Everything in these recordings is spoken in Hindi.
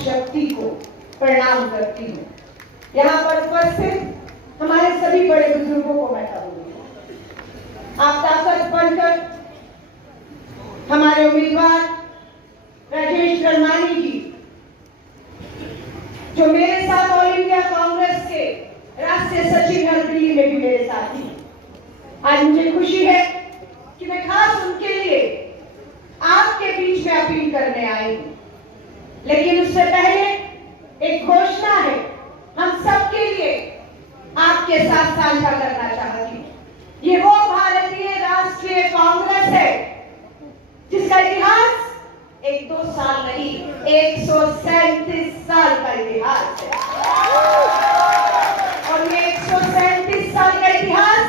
शक्ति को प्रणाम करती हूँ। यहाँ पर उपस्थित हमारे सभी बड़े बुजुर्गों को मैं कहूँगी, आप ताकत बनकर हमारे उम्मीदवार राजेश गलमानी जी, जो मेरे साथ ऑल इंडिया कांग्रेस के राष्ट्रीय सचिव हैं, दिल्ली में भी मेरे साथ ही। आज मुझे खुशी है कि मैं खास उनके लिए आपके बीच में अपील करने आई हूं, लेकिन उससे पहले एक घोषणा है हम सबके लिए आपके साथ साझा करना चाहती हूं। ये वो भारतीय राष्ट्रीय कांग्रेस है जिसका इतिहास 1-2 साल नहीं, 137 साल का इतिहास है। और ये 137 साल का इतिहास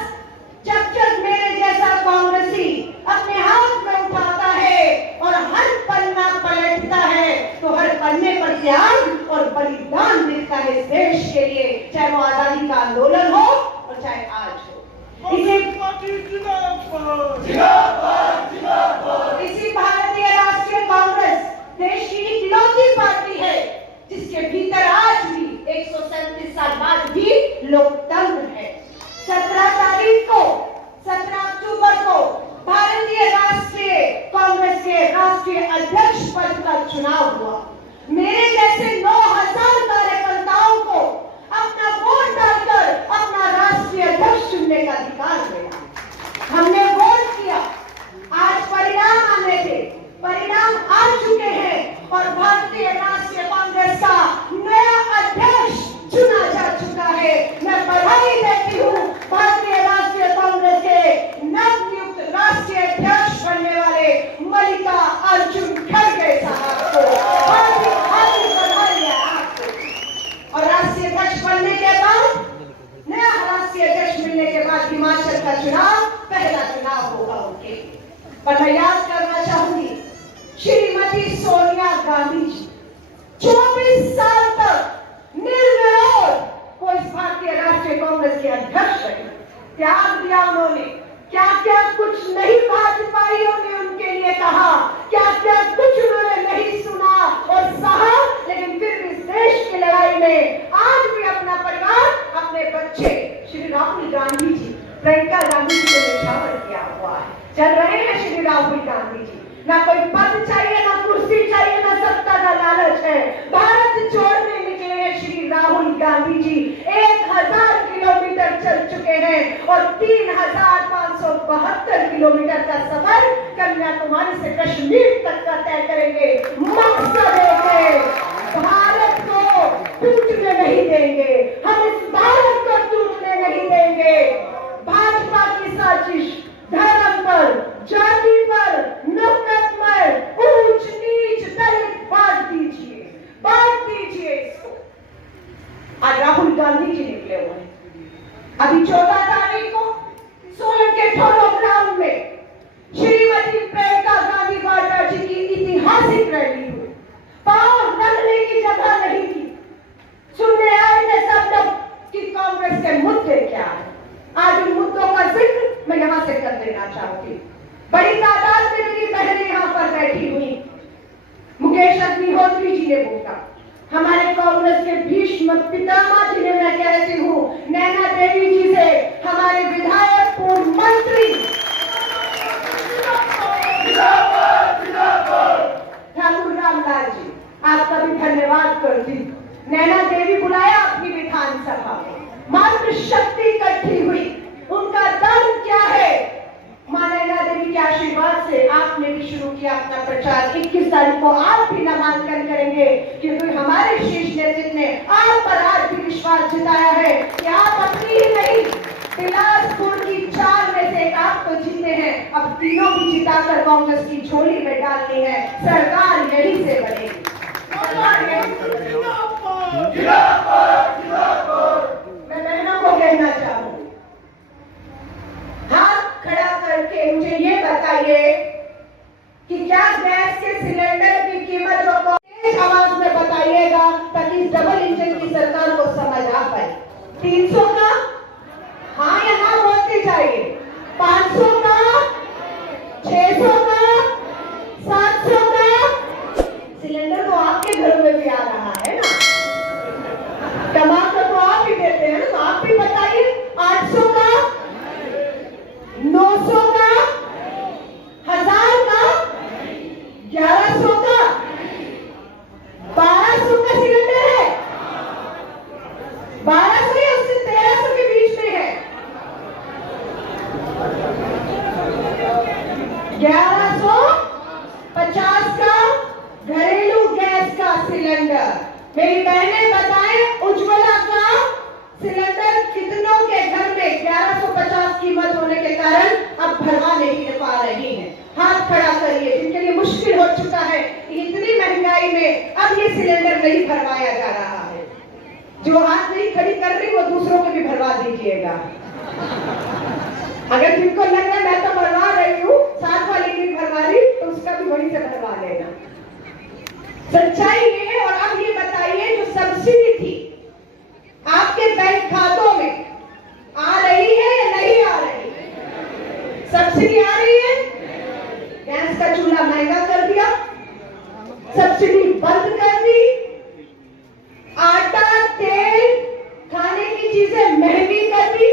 जब जब मेरे जैसा कांग्रेसी अपने हाथ में उठाता है और हर पन्ना पलटता है तो हर पन्ने पर त्याग और बलिदान दिखता है इस देश के लिए, चाहे वो आजादी का आंदोलन हो और चाहे आज हो। इसी भारतीय राष्ट्रीय कांग्रेस देश की इकलौती पार्टी है जिसके भीतर आज भी 137 साल बाद भी लोकतंत्र है। 17 अक्टूबर को भारतीय राष्ट्रीय कांग्रेस के राष्ट्रीय अध्यक्ष पद का चुनाव हुआ। मेरे जैसे 9000 कार्यकर्ताओं को अपना वोट डालकर अपना राष्ट्रीय अध्यक्ष चुनने का अधिकार मिला। हमने वोट किया, आज परिणाम आने थे, परिणाम आ चुके हैं और भारतीय राष्ट्रीय कांग्रेस का नया अध्यक्ष चुना जा चुका है। मैं बधाई देती हूँ भारतीय राष्ट्रीय कांग्रेस के नवनियुक्त राष्ट्रीय अध्यक्ष बनने वाले मल्लिका अर्जुन खड़गे साहब को। हार्दिक बधाई है आपको। और राष्ट्रीय अध्यक्ष बनने के बाद, नया राष्ट्रीय अध्यक्ष मिलने के बाद हिमाचल का चुनाव पहला चुनाव होगा उनके। पर मैं याद करना चाहूंगी श्रीमती सोनिया गांधी जी 24 साल तक निर्विरोध को इस भारतीय राष्ट्रीय कांग्रेस के अध्यक्ष रहे। त्याग दिया उन्होंने, क्या क्या कुछ नहीं भाजपाइयों ने उनके लिए कहा, क्या क्या कुछ उन्होंने नहीं सुना और सहा, लेकिन फिर इस देश की लड़ाई में आज भी अपना परिवार, अपने बच्चे श्री राहुल गांधी जी, प्रियंका गांधी जी को निछावर किया हुआ है। चल रहे हैं श्री राहुल गांधी जी। ना कोई पद चाहिए, ना कुर्सी चाहिए, ना सत्ता का लालच है। भारत छोड़ने निकले हैं श्री राहुल गांधी जी। 1000 किलोमीटर चल चुके हैं और 3572 किलोमीटर का सफर कन्याकुमारी से कश्मीर तक का तय करेंगे। मकसद है भारत को टूटने नहीं देंगे, हम इस भारत को टूटने नहीं देंगे। भाजपा की साजिश धर्म पर, जाति पर, नफरत पर, ऊंच नीच दलित बांट दीजिए इसको। आज राहुल गांधी जी निकले हुए हैं। अभी 14 तारीख को सोलन के ठोलो ग्राउंड में श्रीमती प्रियंका गांधी वाड्रा जी की ऐतिहासिक रैली हुई। पांव रखने की जगह नहीं थी। सुनने आए थे सब लोग कि कांग्रेस के मुद्दे क्या है। आज उन मुद्दों का जिक्र मैं यहां से कर देना चाहती हूँ। बड़ी तादाद में मेरी बहनें यहां पर बैठी हुई। मुकेश अग्निहोत्री जी ने बोला, हमारे कांग्रेस के भीष्म पितामह जी ने, मैं कहती हूँ नैना देवी जी से, हमारे विधायक पूर्व मंत्री ठाकुर रामलाल जी, आपका भी धन्यवाद करती हूँ। नैना देवी बुलाया अपनी विधानसभा में, मात्र शक्ति इकट्ठी हुई। उनका दम क्या है? मां नैना देवी के आशीर्वाद से आपने भी शुरू किया अपना प्रचार। 21 तारीख को आप भी नामांकन करेंगे, क्योंकि हमारे शीर्ष नेतृत्व ने आप पर आज भी विश्वास जताया है कि आप अपनी ही नहीं, बिलासपुर की 4 में से एक आप तो जीते हैं, अब तीनों भी जिताकर कांग्रेस की झोली में डालनी है। सरकार यही से बनेगी। मैं बहनों को कहना चाहूंगी, हाथ खड़ा करके मुझे ये बताइए कि क्या गैस के सिलेंडर की कीमत जो तेज आवाज में बताइएगा ताकि डबल इंजन की सरकार को समझ आ पाए। 300 का, हाँ यहाँ बोलते जाइए, 500 का, 600 का, 700 का सिलेंडर तो आपके घरों में भी आ रहा मेरी बहनें बताएं, उज्ज्वला का सिलेंडर कितनों के घर में 1150 कीमत होने के कारण अब भरवा नहीं पा रही है। हाथ खड़ा करिए जिनके लिए मुश्किल हो चुका है कि इतनी महंगाई में अब ये सिलेंडर नहीं भरवाया जा रहा है। जो हाथ नहीं खड़ी कर रही वो दूसरों को भी भरवा दीजिएगा। अगर जिनको लग रहा है मैं तो भरवा रही हूँ, साथ वाली भी भरवा रही, तो उसका भी वहीं से भरवा लेना। सच्चाई ये है। और अब ये बताइए, जो सब्सिडी थी आपके बैंक खातों में आ रही है या नहीं आ रही? सब्सिडी आ रही है? गैस का चूल्हा महंगा कर दिया, सब्सिडी बंद कर दी, आटा तेल खाने की चीजें महंगी कर दी।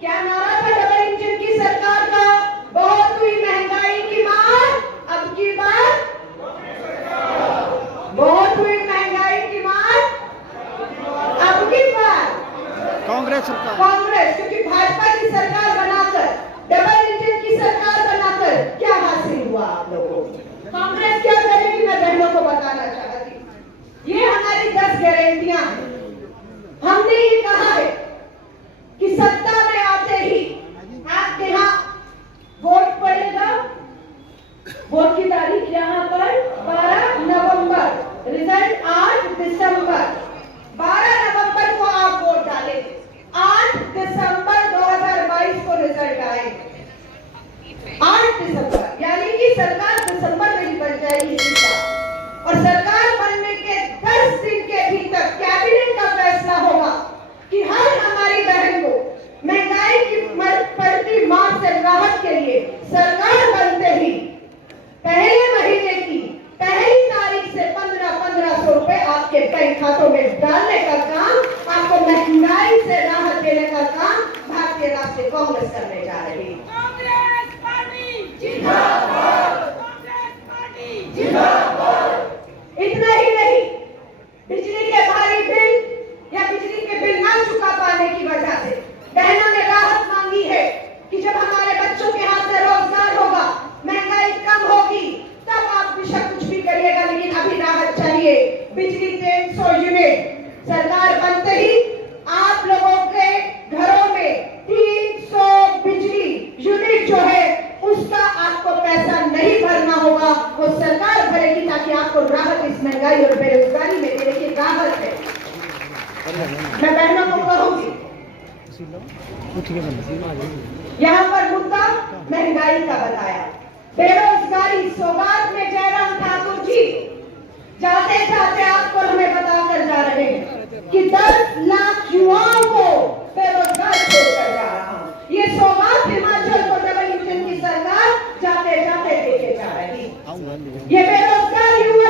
क्या नारा था डबल इंजन की सरकार का? बहुत हुई महंगाई की मार, अब की बार बहुत हुई महंगाई की मार, अब की बार कांग्रेस सरकार। कांग्रेस, क्योंकि भाजपा की सरकार बनाकर, डबल इंजन की सरकार बनाकर क्या हासिल हुआ आप लोगों को? कांग्रेस क्या करेगी मैं बहनों को बताना चाहती हूँ। ये हमारी 10 गारंटियां हैं। हमने ये कहा है कि सत्ता में आते ही आपके यहाँ वोट पड़ेगा। वोट की तारीख यहाँ पर 12 नवंबर, रिजल्ट 8 दिसंबर। 12 नवंबर को आप वोट डालेंगे, 8 दिसंबर 2022 को रिजल्ट आएगा। 8 दिसंबर यानी कि सरकार दिसंबर में ही बन जाएगी और सरकार बनने के 10 दिन के भीतर कैबिनेट का फैसला होगा कि हर हमारी बहन को महंगाई की बढ़ती मार से राहत के लिए सरकार बनते ही पहले महीने की पहली तारीख से 1500 रुपए आपके बैंक खातों में डालने का काम, आपको महंगाई से राहत देने का काम भारतीय राष्ट्रीय कांग्रेस करने जा रही है। कांग्रेस पार्टी जिंदाबाद, कांग्रेस पार्टी जिंदाबाद। इतना ही नहीं, बिजली के भारी बिल या बिजली के बिल ना चुका पाने की वजह से बहनों ने राहत मांगी है कि जब हमारे बच्चों के हाथ से रोजगार होगा, महंगाई कम होगी, तब आप बेशक कुछ भी करिएगा, लेकिन अभी राहत चाहिए। बिजली 300 यूनिट सरकार बनते ही आप लोगों के घरों में 300 बिजली यूनिट जो है उसका आपको पैसा नहीं भरना होगा, वो सरकार भरेगी, ताकि आपको राहत इस महंगाई और बेरोजगारी में देने की राहत है। मैं बहनों को कहूंगी, यहाँ पर मुद्दा महंगाई का बताया, बेरोजगारी। सौगात में जयराम ठाकुर जी जाते जाते आपको हमें बताकर जा रहे हैं कि 10 लाख युवाओं को बेरोजगार छोड़कर जा रहा हूं। ये सौगात हिमाचल को डबल इंजन की सरकार जाते जाते देके जा रही है। ये बेरोजगार युवा